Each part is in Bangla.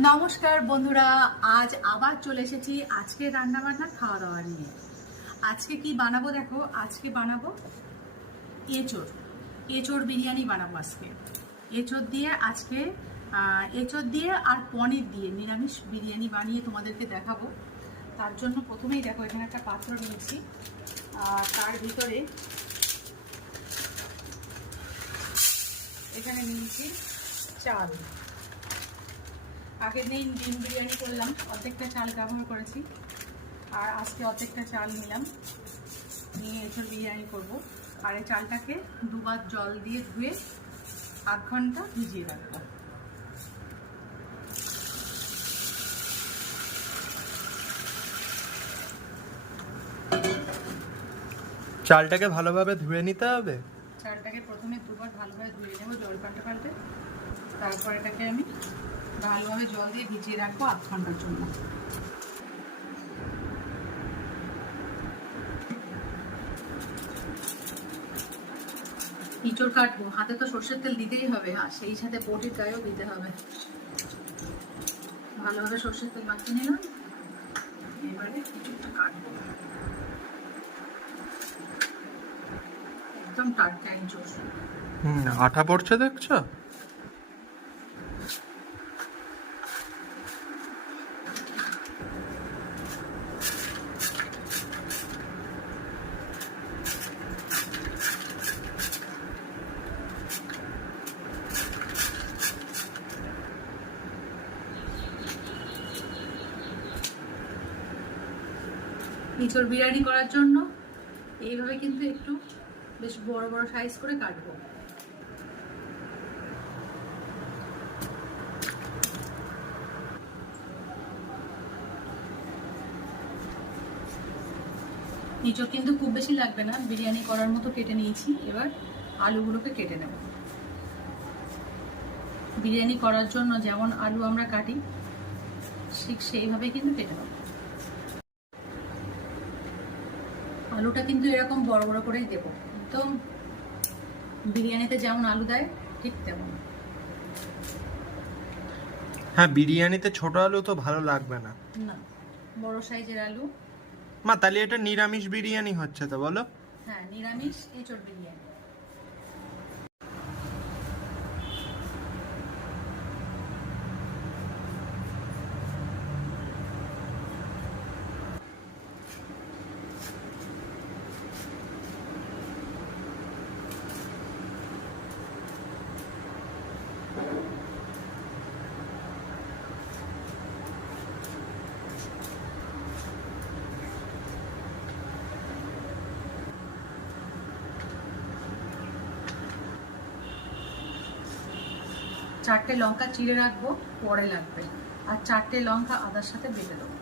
নমস্কার বন্ধুরা, আজ আবার চলে এসেছি আজকে রান্না বান্না খাওয়া দাওয়া নিয়ে। আজকে কি বানাবো দেখো, আজকে বানাবো এঁচোড় বিরিয়ানি বানাবো আজকে। এঁচোড় দিয়ে আর পনির দিয়ে নিরামিষ বিরিয়ানি বানিয়ে তোমাদেরকে দেখাবো। তার জন্য প্রথমেই দেখো এখানে একটা পাত্র নিয়েছি, আর তার ভিতরে এখানে নিয়েছি চাল। আগের দিন ডিম বিরিয়ানি করলাম, অর্ধেকটা চাল ব্যবহার করেছি, আর আজকে অর্ধেকটা চাল নিয়ে এঁচোড় বিরিয়ানি করব। আর এই চালটাকে দুবার জল দিয়ে ধুয়ে আধ ঘন্টা ভিজিয়ে রাখবো। চালটাকে ভালোভাবে ধুয়ে নিতে হবে। চালটাকে প্রথমে দুবার ভালোভাবে ধুয়ে নেবো জল পাল্টে, তারপর এটাকে আমি ভালোভাবে জল দিয়ে ভিজিয়ে রাখবো আধ ঘন্টার জন্য। এঁচোড় কাটবো, হাতে তো সর্ষের তেল দিতেই হবে, আর সেই সাথে বটির গায়েও দিতে হবে। ভালোভাবে সর্ষের তেল মাখিয়ে নিলাম, এবারে এঁচোড়টা কাটবো। একদম টাটকা এঁচোড়। আঠা পড়ছে দেখছো? এঁচোড় বিরিয়ানি করার জন্য এইভাবে কিন্তু একটু বেশ বড় বড় সাইজ করে কাটবো। এঁচোড় কিন্তু খুব বেশি লাগবে না, বিরিয়ানি করার মতো কেটে নিয়েছি। এবার আলুগুলোকে কেটে নেব। বিরিয়ানি করার জন্য যেমন আলু আমরা কাটি ঠিক সেইভাবে কিন্তু কেটে নেব। আলুটা কিন্তু এরকম বড় বড় করেই দেবো, একদম বিরিয়ানিতে যেমন আলু দেয় ঠিক তেমন। হ্যাঁ, বিরিয়ানিতে ছোট আলু তো ভালো লাগবে না। না, বড় সাইজের আলু। মা, তাহলে এটা নিরামিষ বিরিয়ানি হচ্ছে তো বলো? হ্যাঁ, নিরামিষ এঁচোড় বিরিয়ানি। চারটে লঙ্কা চিড়ে রাখবো, পরে লাগবে। আর চারটে লঙ্কা আদার সাথে বেটে দেবো।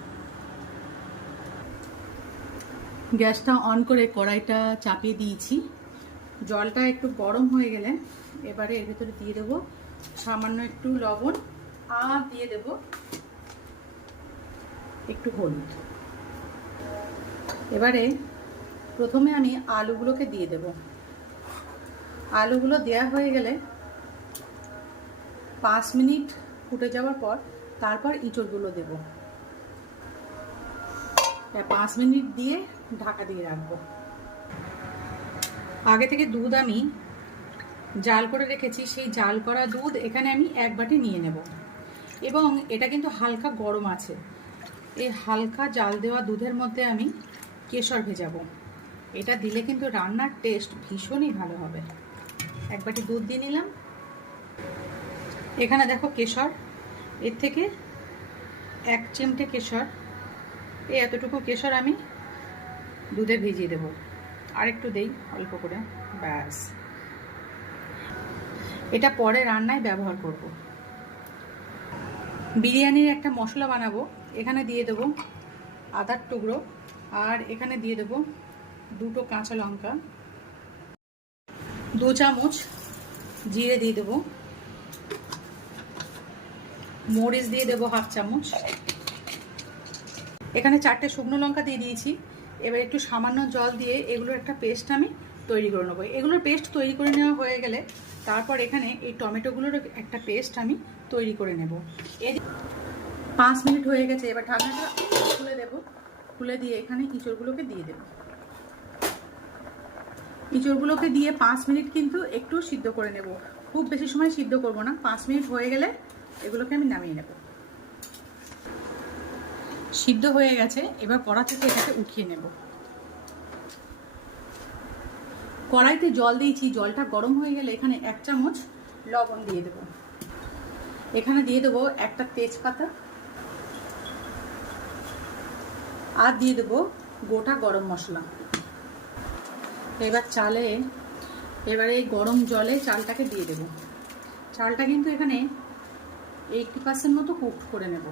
গ্যাসটা অন করে কড়াইটা চাপিয়ে দিয়েছি। জলটা একটু গরম হয়ে গেলে এবারে এর ভিতরে দিয়ে দেবো সামান্য একটু লবণ, আর দিয়ে দেব একটু হলুদ। এবারে প্রথমে আমি আলুগুলোকে দিয়ে দেব। আলুগুলো দেয়া হয়ে গেলে 5 মিনিট ফুটে যাওয়ার পর তারপর এঁচোড়গুলো দেব। 5 মিনিট দিয়ে ঢাকা দিয়ে রাখবো। আগে থেকে দুধ আমি জাল করে রেখেছি, সেই জাল করা দুধ এখানে আমি 1 বাটি নিয়ে নেব, এবং এটা কিন্তু হালকা গরম আছে। এই হালকা জাল দেওয়া দুধের মধ্যে আমি কেশর ভেজাবো। এটা দিলে কিন্তু রান্নার টেস্ট ভীষণই ভালো হবে। 1 বাটি দুধ দিয়ে নিলাম। এখানে দেখো কেশর, এর থেকে 1 চিমটে কেশর, এতটুকু কেশর আমি দুধে ভিজিয়ে দেবো। আর একটু দেই অল্প করে, ব্যাস। এটা পরে রান্নায় ব্যবহার করব। বিরিয়ানির একটা মশলা বানাবো। এখানে দিয়ে দেবো আদার টুকরো, আর এখানে দিয়ে দেবো 2টো কাঁচা লঙ্কা, 2 চামচ জিরে দিয়ে দেবো, মরিচ দিয়ে দেবো 1/2 চামচ। এখানে 4টে শুকনো লঙ্কা দিয়ে দিয়েছি। এবার একটু সামান্য জল দিয়ে এগুলোর একটা পেস্ট আমি তৈরি করে নেবো। এগুলোর পেস্ট তৈরি করে নেওয়া হয়ে গেলে তারপর এখানে এই টমেটোগুলোর একটা পেস্ট আমি তৈরি করে নেব। এই 5 মিনিট হয়ে গেছে, এবার ঢাকনাটা খুলে দেব। খুলে দিয়ে এখানে ইঁচড়গুলোকে দিয়ে দেব। ইঁচড়গুলোকে দিয়ে 5 মিনিট কিন্তু একটু সিদ্ধ করে নেব, খুব বেশি সময় সিদ্ধ করব না। 5 মিনিট হয়ে গেলে এগুলোকে আমি নামিয়ে নেব। সিদ্ধ হয়ে গেছে, এবার কড়া থেকে এটাকে উঠিয়ে নেব। কড়াইতে জল দিয়েছি, জলটা গরম হয়ে গেলে এখানে 1 চামচ লবণ দিয়ে দেব। এখানে দিয়ে দেবো একটা তেজপাতা, আর দিয়ে দেবো গোটা গরম মশলা। এবারে এই গরম জলে চালটাকে দিয়ে দেব। চালটা কিন্তু এখানে 80% মতো কুক করে নেব।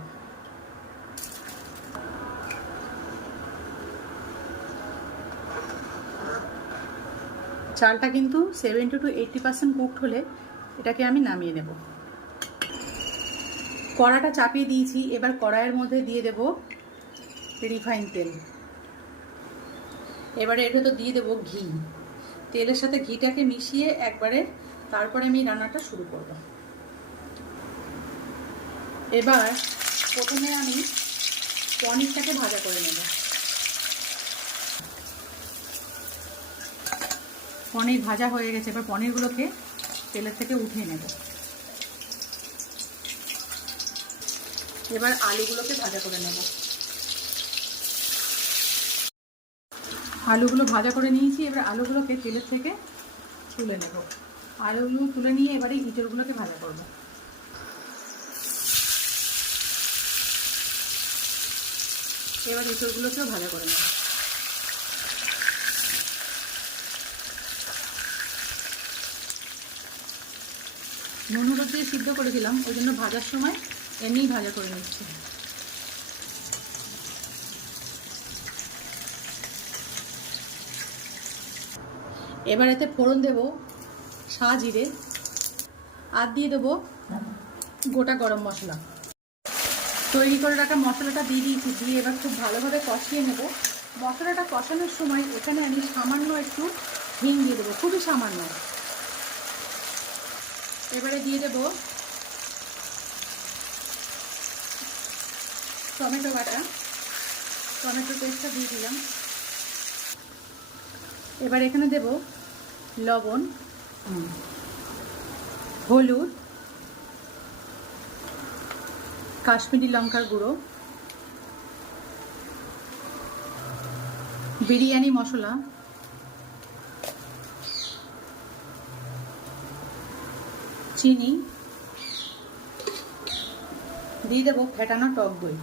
চালটা কিন্তু 70 to 80% কুকড হলে এটাকে আমি নামিয়ে নেব। কড়াটা চাপিয়ে দিয়েছি, এবার কড়াইয়ের মধ্যে দিয়ে দেব রিফাইন তেল। এবারে এর ভেতর দিয়ে দেব ঘি। তেলের সাথে ঘিটাকে মিশিয়ে একবারে তারপরে আমি রান্নাটা শুরু করব। এবার প্রথমে আমি পনিরটাকে ভাজা করে নেব। পনির ভাজা হয়ে গেছে, এবার পনিরগুলোকে তেলের থেকে উঠিয়ে নেব। এবার আলুগুলোকে ভাজা করে নেব। আলুগুলো ভাজা করে নিয়েছি, এবার আলুগুলোকে তেলের থেকে তুলে নেব। আলুগুলো তুলে নিয়ে এবারে ইঁচড়গুলোকে ভাজা করব। এবার ইঁচড়গুলোকেও ভাজা করে নেব। নুন হলুদ দিয়ে সিদ্ধ করেছিলাম, ওই জন্য ভাজার সময় এমনিই ভাজা করে নিচ্ছি। এবার এতে ফোড়ন দেব সাজিরে, আর দিয়ে দেবো গোটা গরম মশলা। তৈরি করে রাখা মশলাটা দিয়ে দিয়েছি, দিয়ে এবার খুব ভালোভাবে কষিয়ে নেব। মশলাটা কষানোর সময় এখানে আমি সামান্য একটু হিং দিয়ে দেবো, খুবই সামান্য। এবারে দিয়ে দেব টমেটো বাটা, টমেটো পেস্টটা দিয়ে দিলাম। এবার এখানে দেব লবণ, হলুদ, কাশ্মীরি লঙ্কার গুঁড়ো, বিরিয়ানি মশলা, চিনি, দিয়ে দেবো ফেটানো টক দই।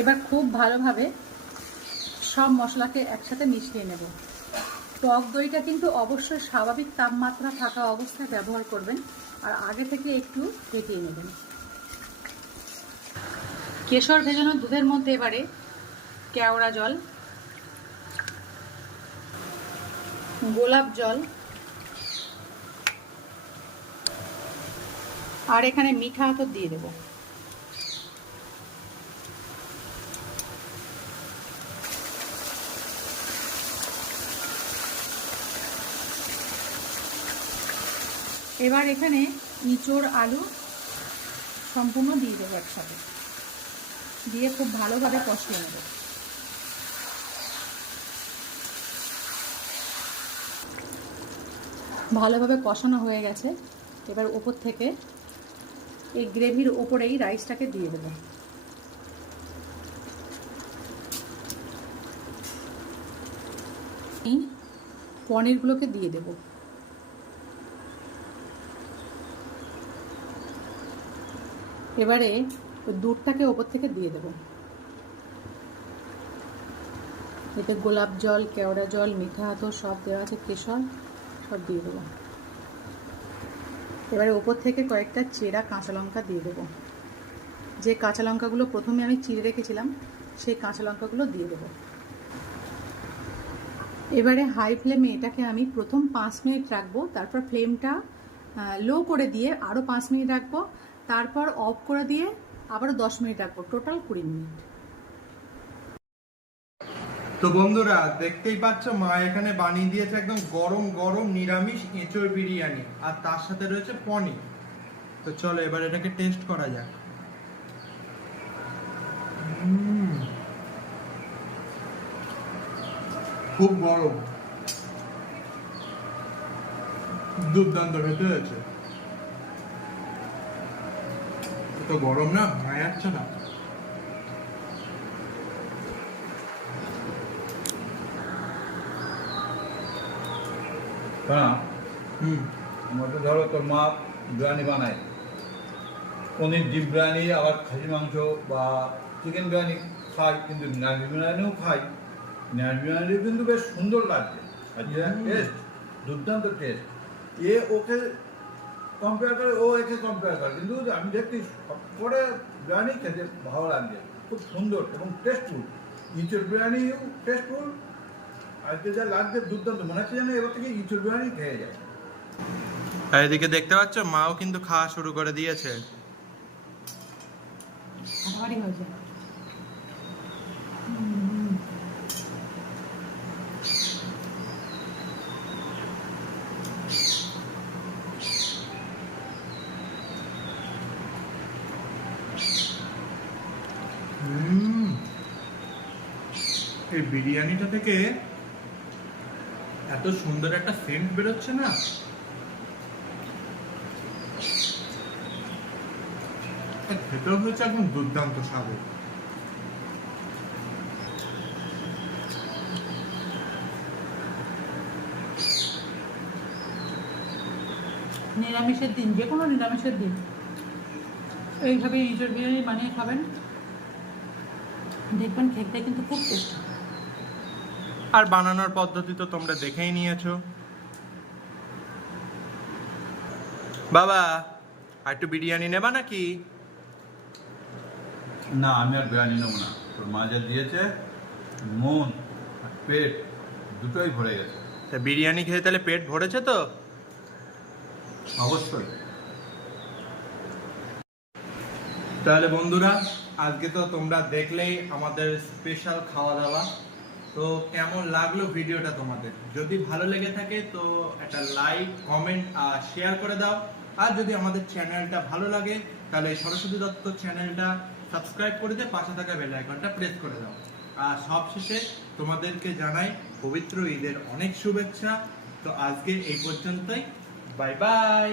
এবার খুব ভালোভাবে সব মশলাকে একসাথে মিশিয়ে নেব। টক দইটা কিন্তু অবশ্যই স্বাভাবিক তাপমাত্রা থাকা অবস্থায় ব্যবহার করবেন, আর আগে থেকে একটু ফেটিয়ে নেবেন। কেশর ভেজানো দুধের মধ্যে এবারে কেওড়া জল, গোলাপ জল, আর এখানে মিঠা আতর দিয়ে দেব। এবার এখানে ইঁচড় আলু সম্পূর্ণ দিয়ে দেবো একসাথে, দিয়ে খুব ভালোভাবে কষিয়ে নেব। ভালোভাবে কষানো হয়ে গেছে, এবার ওপর থেকে এই গ্রেভির ওপরেই রাইসটাকে দিয়ে দেব। পনিরগুলোকে দিয়ে দেব। এবারে দুধটাকে ওপর থেকে দিয়ে দেব। এতে গোলাপ জল, কেওড়া জল, মিঠা আতর সব দেওয়া আছে, কেশর সব দিয়ে দেবো। এবারে ওপর থেকে কয়েকটা চেরা কাঁচা লঙ্কা দিয়ে দেবো। যে কাঁচা লঙ্কাগুলো প্রথমে আমি চিড়ে রেখেছিলাম সেই কাঁচা লঙ্কাগুলো দিয়ে দেবো। এবারে হাই ফ্লেমে এটাকে আমি প্রথম 5 মিনিট রাখবো, তারপর ফ্লেমটা লো করে দিয়ে আরও 5 মিনিট রাখবো, তারপর অফ করে দিয়ে আবারও 10 মিনিট রাখবো, টোটাল 20 মিনিট। তো বন্ধুরা দেখতেই পাচ্ছ মা এখানে বানিয়ে দিয়েছে একদম গরম গরম নিরামিষ এঁচোড় বিরিয়ানি, আর তার সাথে রয়েছে পনির। তো চলো এবার এটাকে টেস্ট করা যাক। খুব গরম, দুর্দান্ত খেতে হয়েছে। তো গরম না, ভাঙা যাচ্ছে না। হ্যাঁ, হুম মধ্যে ধরো তোর মা বিরিয়ানি বানায়, পনির ডিম বিরিয়ানি, আবার খাসি মাংস বা চিকেন বিরিয়ানি খাই, কিন্তু নিরামিষ বিরিয়ানিও খাই। নিরামিষ বিরিয়ানিও কিন্তু বেশ সুন্দর লাগছে, আর যে টেস্ট, দুর্দান্ত টেস্ট। ওকে কম্পেয়ার করে, ও একে কম্পেয়ার করে, কিন্তু আমি দেখছি সব করে বিরিয়ানি খেতে ভালো লাগছে, খুব সুন্দর এবং টেস্টফুল। ইঁচড় বিরিয়ানিও টেস্টফুল, আজকে যা লাগছে দুর্দান্ত, মনে হচ্ছে যেন এবার থেকে ইঁচড় বিরিয়ানি খেয়ে যায়। আর এদিকে দেখতে পাচ্ছ মাও কিন্তু খাওয়া শুরু করে দিয়েছে। ভারী হয়েছে। এই বিরিয়ানিটা থেকে এত সুন্দর একটা সেন্ট বেরোচ্ছে না, খেতেও হয়েছে একদম দুর্দান্ত স্বাদের। নিরামিষের দিন, যে কোনো নিরামিষের দিন এইভাবে ইঁচড় বিরিয়ানি বানিয়ে খাবেন, দেখবেন খেতে কিন্তু খুব টেস্টি। আর বানানোর পদ্ধতি তো তোমরা দেখেই নিয়েছো। বাবা আর একটু বিরিয়ানি নেবা নাকি? না, আমি আর বিরিয়ানি নেবো না। তোর মা যা দিয়েছে, মন আর পেট দুটোই ভরে গেছে। তা বিরিয়ানি খেয়ে তাহলে পেট ভরেছে তো? অবশ্যই। তাহলে বন্ধুরা আজকে তো তোমরা দেখলেই আমাদের স্পেশাল খাওয়া দাওয়া। তো কেমন লাগলো ভিডিওটা তোমাদের? যদি ভালো লেগে থাকে তো একটা লাইক, কমেন্ট আর শেয়ার করে দাও। আর যদি আমাদের চ্যানেলটা ভালো লাগে তাহলে সরস্বতী দত্ত চ্যানেলটা সাবস্ক্রাইব করে দিয়ে পাশে থাকা বেল আইকনটা প্রেস করে দাও। আর সবশেষে তোমাদেরকে জানাই পবিত্র ঈদের অনেক শুভেচ্ছা। তো আজকে এই পর্যন্তই, বাই বাই।